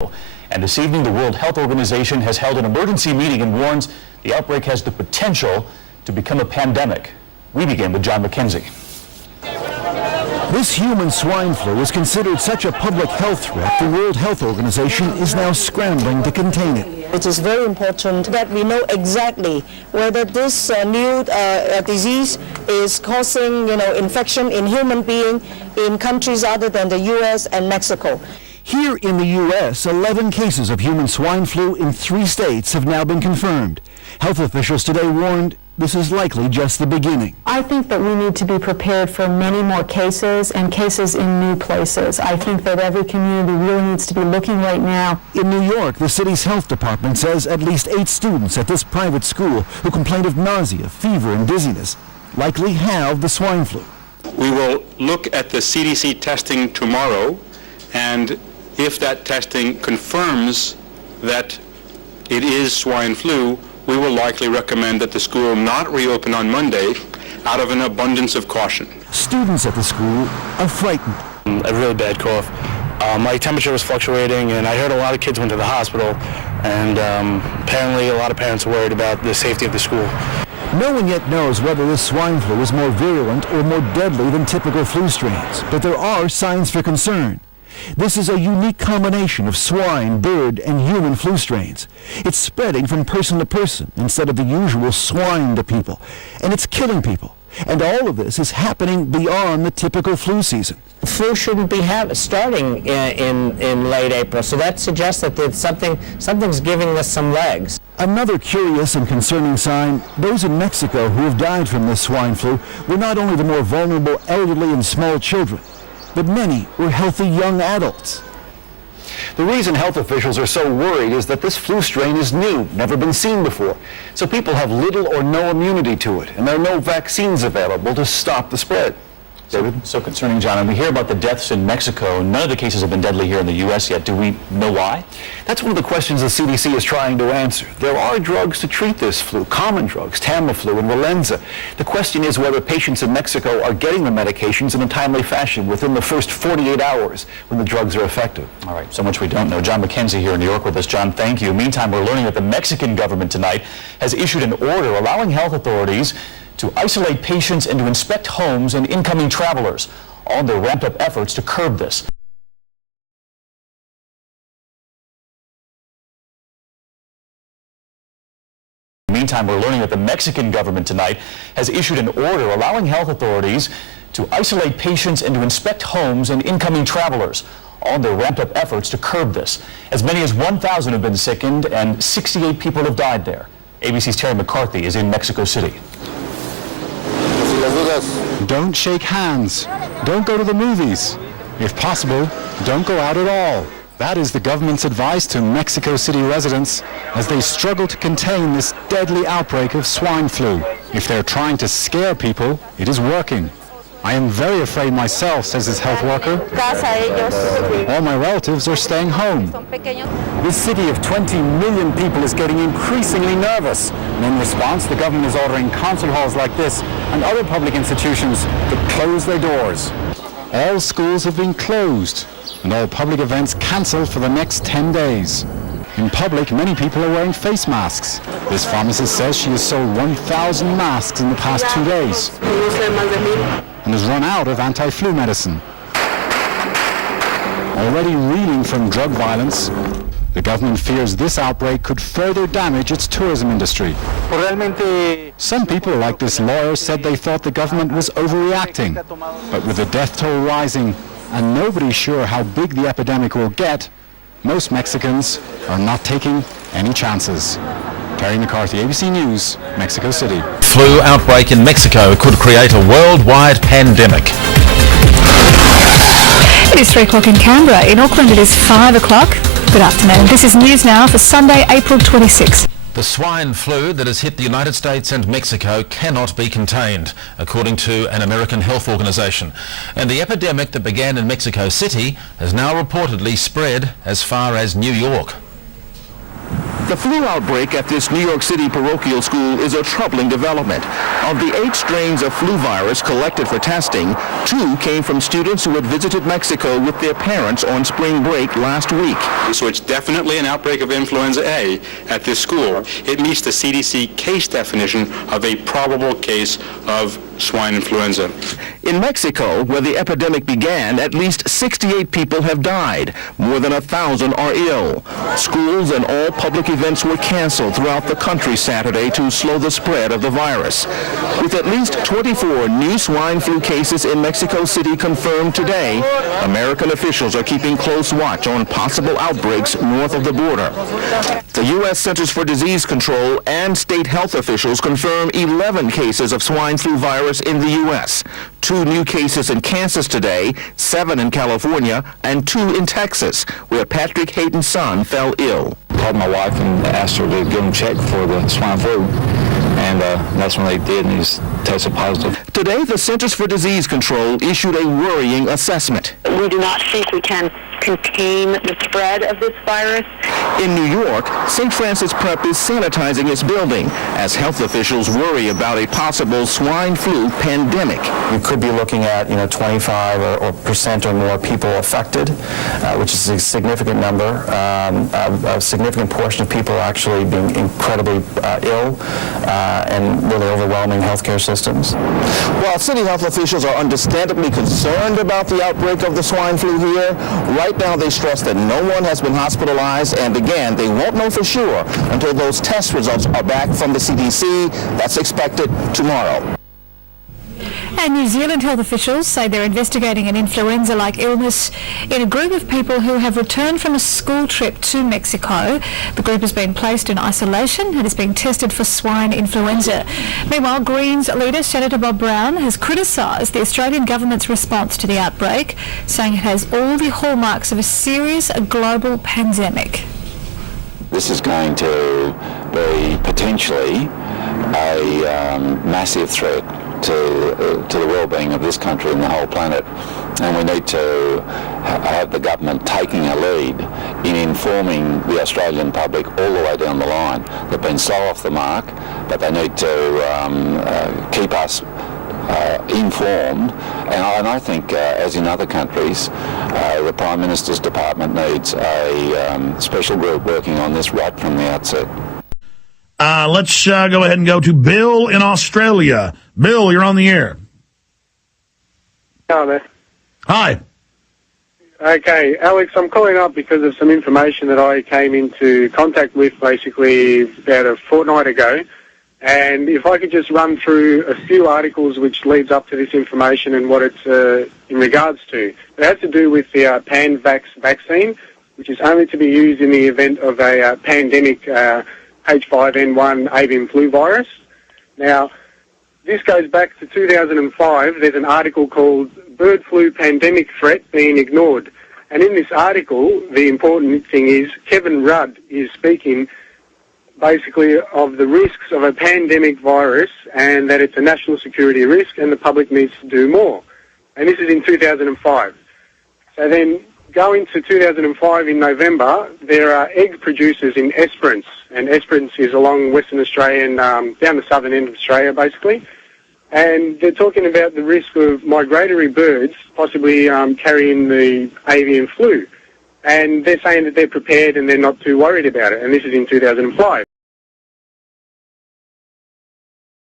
And this evening, the World Health Organization has held an emergency meeting and warns the outbreak has the potential to become a pandemic. We begin with John McKenzie. This human swine flu is considered such a public health threat, the World Health Organization is now scrambling to contain it. It is very important that we know exactly whether this new disease is causing, infection in human beings in countries other than the U.S. and Mexico. Here in the U.S., 11 cases of human swine flu in 3 states have now been confirmed. Health officials today warned this is likely just the beginning. I think that we need to be prepared for many more cases and cases in new places. I think that every community really needs to be looking right now. In New York, the city's health department says at least 8 students at this private school who complained of nausea, fever, and dizziness likely have the swine flu. We will look at the CDC testing tomorrow, and if that testing confirms that it is swine flu, we will likely recommend that the school not reopen on Monday out of an abundance of caution. Students at the school are frightened. A really bad cough. My temperature was fluctuating, and I heard a lot of kids went to the hospital, and apparently a lot of parents are worried about the safety of the school. No one yet knows whether this swine flu is more virulent or more deadly than typical flu strains, but there are signs for concern. This is a unique combination of swine, bird, and human flu strains. It's spreading from person to person instead of the usual swine to people, and it's killing people. And all of this is happening beyond the typical flu season. Flu shouldn't be starting in late April, so that suggests that something's giving us some legs. Another curious and concerning sign, those in Mexico who have died from this swine flu were not only the more vulnerable elderly and small children, but many were healthy young adults. The reason health officials are so worried is that this flu strain is new, never been seen before. So people have little or no immunity to it, and there are no vaccines available to stop the spread. David? So concerning, John, and we hear about the deaths in Mexico. None of the cases have been deadly here in the U.S. yet. Do we know why? That's one of the questions the CDC is trying to answer. There are drugs to treat this flu, common drugs, Tamiflu and Relenza. The question is whether patients in Mexico are getting the medications in a timely fashion within the first 48 hours when the drugs are effective. All right, so much we don't know. John McKenzie here in New York with us. John, thank you. Meantime, we're learning that the Mexican government tonight has issued an order allowing health authorities to isolate patients and to inspect homes and incoming travelers, all in their ramped-up efforts to curb this. Meantime, we're learning that the Mexican government tonight has issued an order allowing health authorities to isolate patients and to inspect homes and incoming travelers, all in their ramped-up efforts to curb this. As many as 1,000 have been sickened and 68 people have died there. ABC's Terry McCarthy is in Mexico City. Don't shake hands. Don't go to the movies. If possible, don't go out at all. That is the government's advice to Mexico City residents as they struggle to contain this deadly outbreak of swine flu. If they're trying to scare people, it is working. I am very afraid myself, says this health worker. All my relatives are staying home. This city of 20 million people is getting increasingly nervous. And in response, the government is ordering concert halls like this and other public institutions to close their doors. All schools have been closed and all public events cancelled for the next 10 days. In public, many people are wearing face masks. This pharmacist says she has sold 1,000 masks in the past 2 days and has run out of anti-flu medicine. Already reeling from drug violence, the government fears this outbreak could further damage its tourism industry. Some people, like this lawyer, said they thought the government was overreacting. But with the death toll rising and nobody sure how big the epidemic will get, most Mexicans are not taking any chances. Terry McCarthy, ABC News, Mexico City. Flu outbreak in Mexico could create a worldwide pandemic. It is 3 o'clock in Canberra. In Auckland it is 5 o'clock. Good afternoon. This is News Now for Sunday, April 26. The swine flu that has hit the United States and Mexico cannot be contained, according to an American health organization. And the epidemic that began in Mexico City has now reportedly spread as far as New York. The flu outbreak at this New York City parochial school is a troubling development. Of the 8 strains of flu virus collected for testing, 2 came from students who had visited Mexico with their parents on spring break last week. So it's definitely an outbreak of influenza A at this school. It meets the CDC case definition of a probable case of swine influenza. In Mexico, where the epidemic began, at least 68 people have died. More than 1,000 are ill. Schools and all public events were canceled throughout the country Saturday to slow the spread of the virus. With at least 24 new swine flu cases in Mexico City confirmed today, American officials are keeping close watch on possible outbreaks north of the border. The U.S. Centers for Disease Control and state health officials confirm 11 cases of swine flu virus in the U.S. 2 new cases in Kansas today, 7 in California, and 2 in Texas, where Patrick Hayden's son fell ill. I called my wife and asked her to give him a check for the swine flu, and that's when they did, and he tested positive. Today, the Centers for Disease Control issued a worrying assessment. We do not think we can contain the spread of this virus. In New York, St. Francis Prep is sanitizing its building as health officials worry about a possible swine flu pandemic. You could be looking at 25% or more people affected, which is a significant number. A significant portion of people actually being incredibly ill and really overwhelming healthcare systems. While city health officials are understandably concerned about the outbreak of the swine flu here, right now they stress that no one has been hospitalized, and again, they won't know for sure until those test results are back from the CDC. That's expected tomorrow. And New Zealand health officials say they're investigating an influenza-like illness in a group of people who have returned from a school trip to Mexico. The group has been placed in isolation and is being tested for swine influenza. Meanwhile, Greens leader Senator Bob Brown has criticised the Australian government's response to the outbreak, saying it has all the hallmarks of a serious global pandemic. This is going to be potentially a massive threat to the well-being of this country and the whole planet, and we need to have the government taking a lead in informing the Australian public all the way down the line. They've been slow off the mark, but they need to keep us informed, and I think as in other countries, the Prime Minister's department needs a special group working on this right from the outset. Let's go ahead and go to Bill in Australia. Bill, you're on the air. Hello there. Hi. Okay, Alex, I'm calling up because of some information that I came into contact with basically about a fortnight ago. And if I could just run through a few articles which leads up to this information and what it's in regards to. It has to do with the Panvax vaccine, which is only to be used in the event of a pandemic H5N1 avian flu virus. Now, this goes back to 2005. There's an article called Bird Flu Pandemic Threat Being Ignored. And in this article, the important thing is Kevin Rudd is speaking basically of the risks of a pandemic virus and that it's a national security risk and the public needs to do more. And this is in 2005. So then going to 2005 in November, there are egg producers in Esperance, and Esperance is along Western Australia and down the southern end of Australia basically. And they're talking about the risk of migratory birds possibly carrying the avian flu. And they're saying that they're prepared and they're not too worried about it. And this is in 2005.